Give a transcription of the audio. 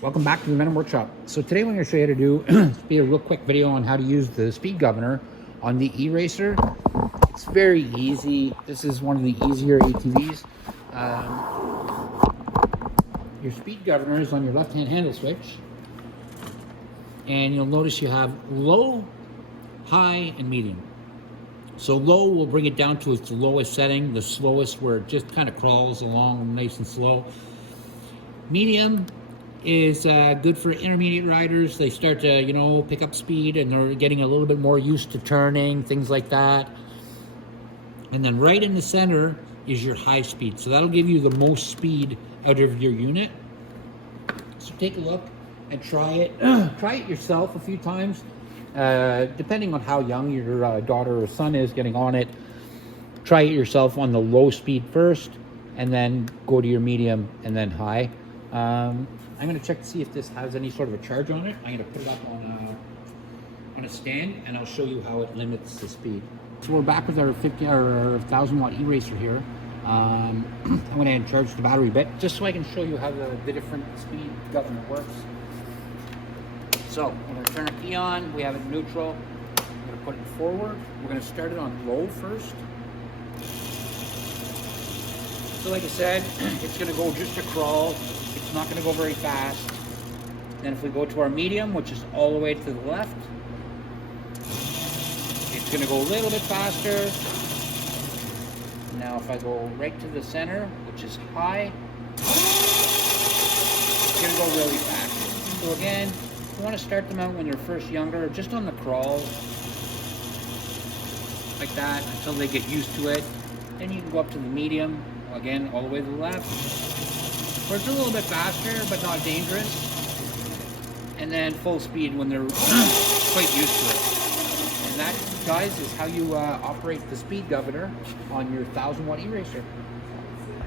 Welcome back to the Venom Workshop. So today I'm going to show you how to do be a real quick video on how to use the speed governor on the E-Racer. It's very easy. This is one of the easier ATVs. Your speed governor is on your left-hand handle switch, and you'll notice you have low, high, and medium. So low will bring it down to its lowest setting, the slowest, where it just kind of crawls along nice and slow. Medium is good for intermediate riders. They start to, pick up speed and they're getting a little bit more used to turning, things like that. And then right in the center is your high speed. So that'll give you the most speed out of your unit. So take a look and try it. Try it yourself a few times, depending on how young your daughter or son is getting on it. Try it yourself on the low speed first, and then go to your medium and then high. I'm going to check to see if this has any sort of a charge on it. I'm going to put it up on a stand, and I'll show you how it limits the speed. So we're back with our 1,000 watt E-Racer here. I went ahead and charged the battery a bit, just so I can show you how the different speed governor works. So I'm going to turn the key on. We have it neutral. I'm going to put it forward. We're going to start it on low first. So like I said, it's going to go just a crawl. It's not going to go very fast. Then if we go to our medium, which is all the way to the left, it's going to go a little bit faster. Now if I go right to the center, which is high, it's going to go really fast. So again, you want to start them out when they're first younger, just on the crawl, like that, until they get used to it. Then you can go up to the medium, again, all the way to the left, where it's a little bit faster, but not dangerous. And then full speed when they're quite used to it. And that, guys, is how you operate the speed governor on your 1,000 watt E-Racer.